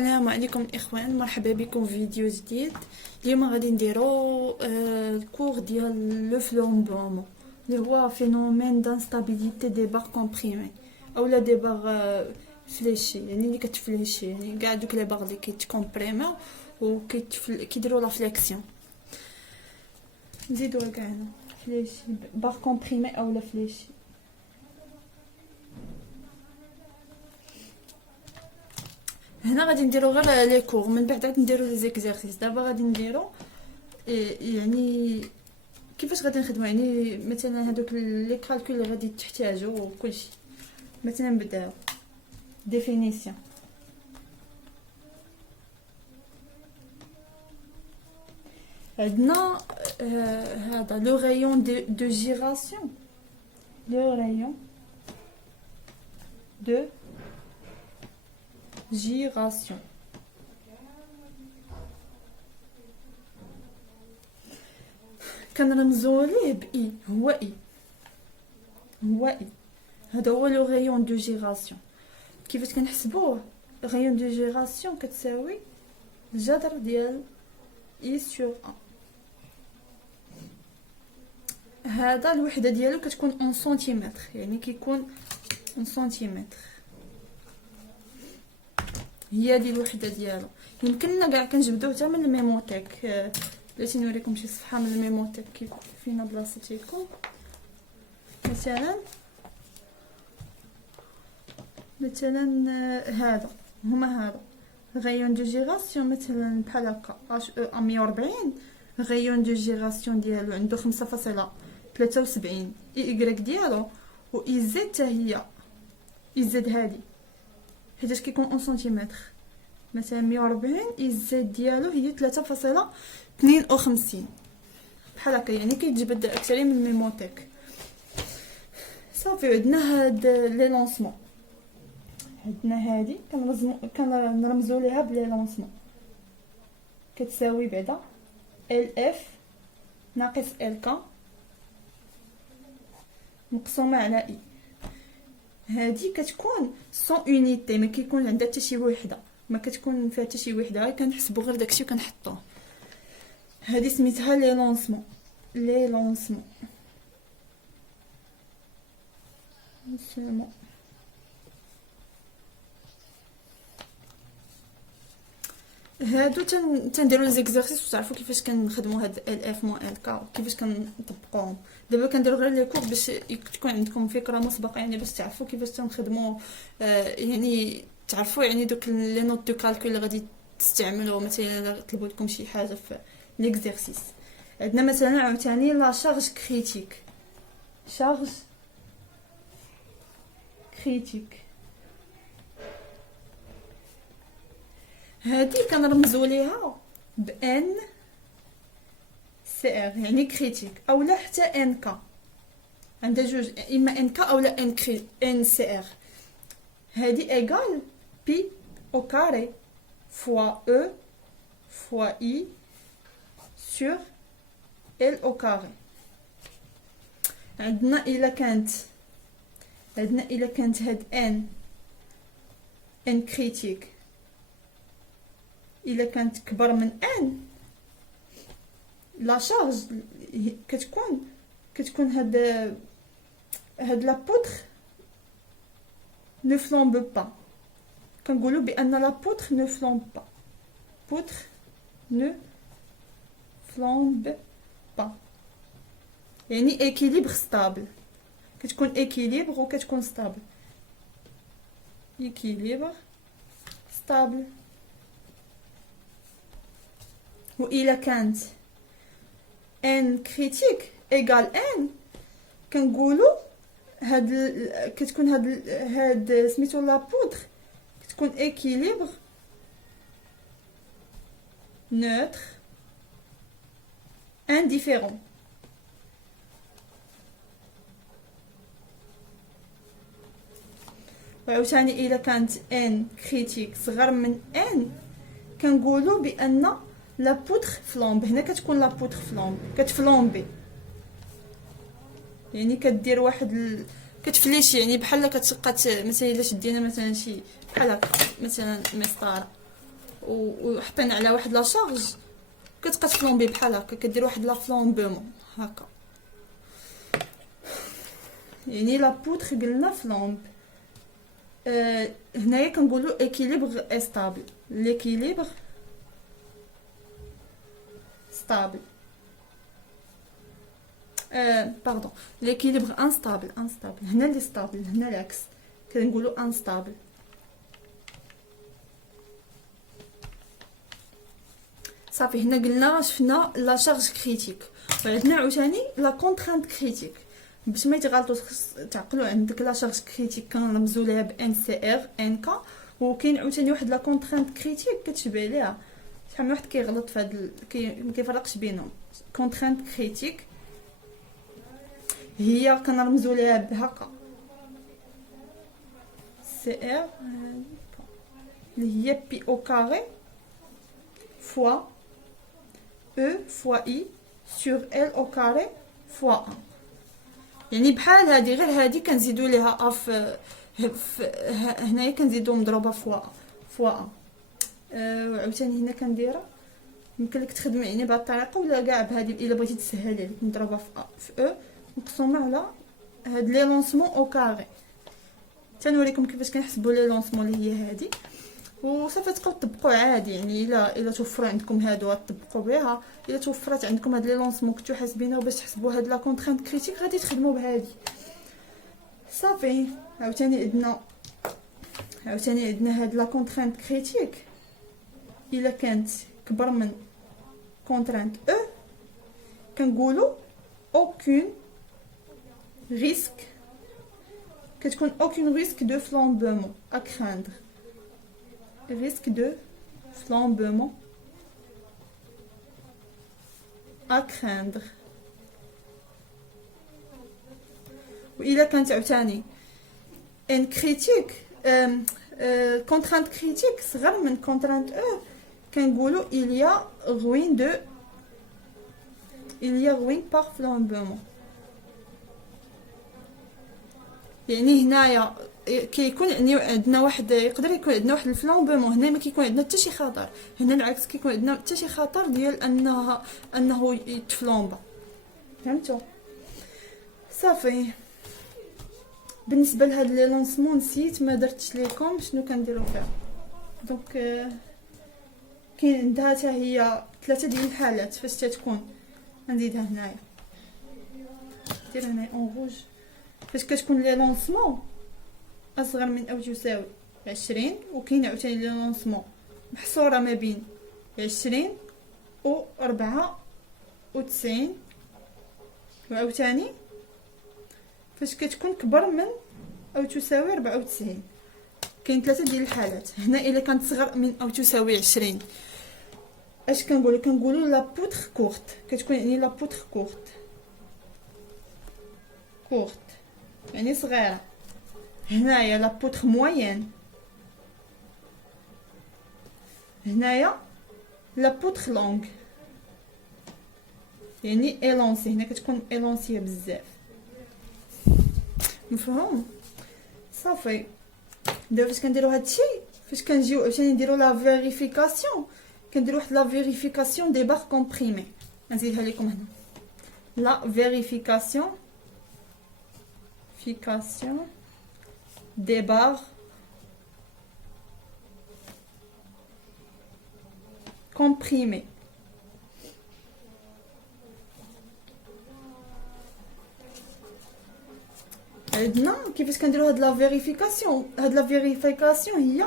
السلام عليكم الاخوان، مرحبا بكم في فيديو جديد. اليوم غادي نديرو الكور ديال لو فلومبومون اللي هو فينومين دانستابيليتي دي بار كومبريمي اولا دي بار فليشي، يعني اللي كتفليشي، يعني كاع دوك لي بار اللي كيتكومبريمو و كيديروا لا فليكسيون. نزيدو كاع هنا فليشي بار كومبريمي اولا فليشي. هنا غادي نديرو غير لي كور، من بعد غادي نديرو لي زيكزارسيس. دابا غادي نديرو يعني كيفاش غادي نخدمو، يعني مثلا هادوك لي كالكول اللي غادي تحتاجو وكلشي. مثلا نبداو ديفينيسيون. عندنا هذا لو رايون دو جيراسيون، لو رايون دو جيراسيون. كنرمزو ليه بإي، هو إي، هو إي. هذا هو لو رايون دو جيراسيون. كيفاش كنحسبوه؟ رايون دو جيراسيون كتساوي الجذر ديال إي سور أن. هذا الوحدة ديالو كتكون اون سنتيمتر، يعني كيكون اون سنتيمتر، هي دي الوحده ديالو. يمكننا كاع كنجبدوه حتى من الميموتيك. بلاتي نوريكم شي صفحه من الميموتيك كيف فينا بلاصتيكم. مثلا هذا هما هذا غايون دو جيراسيون، مثلا بحال هكا اش او 140. غايون دو جيراسيون ديالو عنده 5.73 اي اكغيك ديالو، و اي زد حتى هي اي زد هادي حيتاش كيكون اون سنتيمتر. مثلا 140 اي زد ديالو هي 3.52 بحال هكا، يعني كيتجبد اكثر من الميموتيك. صافي عندنا هاد لي لونسمون، عندنا هادي كنرمزو ليها بلي لونسمون، كتساوي بعدا ال اف ناقص ال كا مقسومه على اي. هادي كتكون 100 يونيتي، ما كيكون عندها حتى شي وحده، ما كتكون فيها حتى شي وحده، كنحسبوا غير داكشي وكنحطوه. هادي سميتها لي لونسمون، لي لونسمون. هادو تنديروا لي زيكزارسيس وتعرفوا كيفاش كنخدموا هاد ال اف مو ال كا، كيفاش كنطبقوهم. دابا كنديروا غير لي كور باش تكون عندكم فكره مسبقه، يعني باش تعرفوا كيفاش تنخدموا، يعني تعرفوا يعني دوك لي نوت دو كالكول اللي غادي تستعملوا مثلا طلبوا لكم شي حاجه في ليكزارسيس. عندنا مثلا عاوتاني لا شارج كريتيك، شارج كريتيك. هادي كنرمزوا ليها بان سي ار، يعني كريتيك، اولا حتى ان كا. عندها جوج، اما ان كا اولا ان سي ار. هادي ايغال بي او كاري فوا او فوا اي سور ال او كاري. عندنا الا كانت هاد ان كريتيك، الا كانت كبر من ان لا شارج كتكون هاد لا بوتر نو فلامب با. كنقولوا بان لا بوتر نو فلامب با، بوتر نو فلامب با، يعني اكيليبر ستابل. كتكون اكيليبر وكتكون ستابل، اكيليبر ستابل. و الا كانت ان كريتيك ايغال ان، كنقولوا كتكون هاد سميتو لا بودر كتكون اكيليبر نوتر انديفيرون. وعاوتاني الا كانت ان كريتيك صغر من ان، كنقولوا بان لا بودر فلامب. هنا كتكون لا بودر فلامب، كتفلومبي، يعني كدير واحد كتفليشي، يعني بحال كتبقى مثلا الا شدينا مثلا شي بحال هكا مثلا مسطره وحطينا على واحد لا شارج كتبقى تفلومبي بحال هكا، كدير واحد لا فلومبومون هكا. يعني لا بودر قلنا فلومب. هنايا كنقولوا اكيليبر استابل، ليكيليبر ستابل، باردون ليكيليبر انستابل. هنا لي ستابل، هنا العكس كنقولوا انستابل. صافي هنا قلنا شفنا لا شارج كريتيك، وعندنا عاوتاني لا كونترانت كريتيك. باش ما يتغلطوش تعقلوا، عندك لا شارج كريتيك كنرمزوا ليها ب ان سي ار ان كا، وكاين عاوتاني واحد لا كونترانت كريتيك كتشبه ليها. شحال من واحد كيغلط في هاد ما كيفرقش بينهم. كونترانت كريتيك هي كنرمزوا ليها بهكا سي ار اللي هي بي او كاري فوا او فوا اي سور ال او كاري فوا 1. يعني بحال هادي، غير هادي كنزيدوا ليها اف هنايا كنزيدو مضروبه فوا 1. وعاوتاني هنا كنديرها يمكن لك تخدمي يعني بهاد الطريقه، ولا كاع بهادي الا بغيتي تسهل عليك مضروبه في او مقسومه على هاد لي لونسمون او كاري. تنوريكم كيفاش كنحسبوا لي لونسمون اللي هي هادي، وصافي تبقاو تطبقوا عادي. يعني الا توفروا عندكم هادو تطبقوا بها، الا توفرات عندكم هاد لي لونسمون كنتو حاسبينها باش تحسبوا هاد لا كونترانت كريتيك غادي تخدموا بهادي. صافي عاوتاني عندنا هاد لا كونترانت كريتيك الا كانت كبر من كونترانت او كنقولوا aucun risque، كتكون aucun risque de flambement à craindre. risque de flambement à craindre. وإلا كانت عاوتاني ان كريتيك كونترانت كريتيك صغر من كونترانت او كنقولوا il y a ruine par flambement. يعني هنايا كيكون يعني عندنا واحد، يقدر يكون عندنا واحد الفلامبومون، هنا ما كيكون عندنا حتى شي خطر. هنا العكس كيكون عندنا حتى شي خطر ديال انه يتفلومبا. فهمتوا؟ صافي بالنسبه لهاد لي لونسمون نسيت ما درتش ليكم شنو كنديروا فيها. دونك كاين عندها حتى هي 3 ديال الحالات فاش تتكون. نزيدها هنايا، دير هنا اون روج فاش كتكون لي لونسمون اصغر من او تساوي 20، وكاين عاوتاني لي لونسمون محصوره ما بين 20 و 94، وعاوتاني فاش كتكون كبر من او تساوي 94. كاين 3 ديال الحالات. هنا الا كانت صغر من او تساوي 20 اش كنقولوا لا بودر كورت، كتكون يعني لا بودر كورت يعني صغيره. هنايا لا بودر موين، هنايا لا بودر لونغ يعني ايلونسي، هنا كتكون ايلونسيه بزاف. مفهوم؟ صافي دابا فاش كنديروا هادشي، فاش كنجيو عشان نديروا لا فيريفيكاسيون كنديروا واحد لا فيريفيكاسيون دي بار كومبريمي. نزيدها لكم هنا لا فيريفيكاسيون des barres comprimées. عندنا كيفاش كنديروا هاد لا فيريفيكاسيون. هاد لا فيريفيكاسيون هي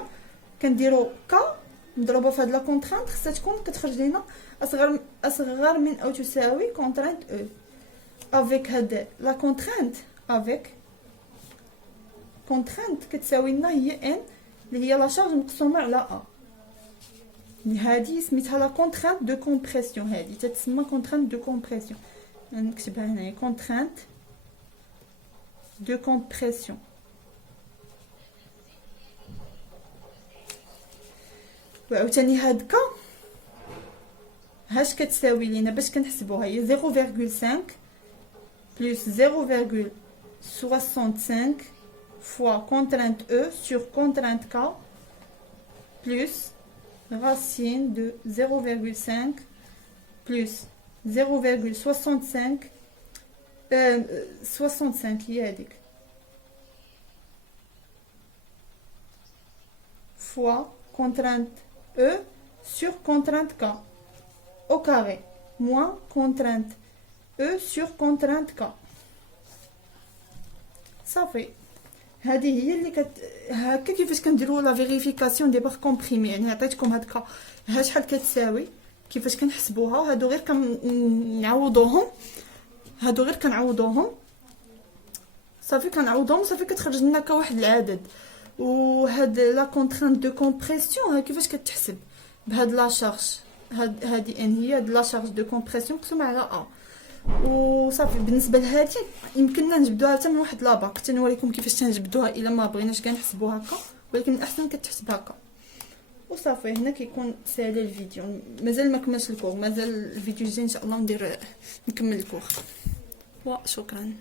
كنديروا كا مضروبه في هاد لا كونترانت خصها تكون كتخرج لينا اصغر من او تساوي كونترانت او. افيك هاد لا كونترانت كونترانت كتساوي لنا هي ان اللي هي لا شارج مقسومه على ا. هادي سميتها لا كونترانت دو كومبريسيون، هادي تتسمى كونترانت دو كومبريسيون. نكتبها هنايا كونترانت دو كومبريسيون. وعاوتاني هاد كا هاش كتساوي لينا باش كنحسبوها هي 0.5 بلس 0.65 fois contrainte E sur contrainte K plus racine de 0,5 plus 0,65 65 هي هذيك fois contrainte E sur contrainte K au carré moins contrainte E sur contrainte K. صافي هذه هي اللي هكا كيفاش كنديروا لا فيريفيكاسيون دي بار كومبريمي. يعني عطيتكم هكا ها شحال كتساوي كيفاش كنحسبوها. هادو غير كنعوضوهم هادو غير كنعوضوهم صافي كنعوضوهم صافي كتخرج لنا كواحد العدد. وهاد لا كونترانت دو كومبريسيون كيفاش كتحسب بهاد لا شارج هادي ان هي هاد لا شارج دو كومبريسيون مقسومه على ا. وصافي بالنسبه لهادي يمكننا نجبدوها حتى من واحد لاباك حتى نوريكم كيفاش تنجبدوها الا ما بغيناش كاع نحسبو هكا، ولكن الاحسن كتحسب هكا. وصافي هنا كيكون ساهل الفيديو. مازال ما كملش الكور، مازال الفيديو الجاي ان شاء الله نكمل الكور. وشكرا.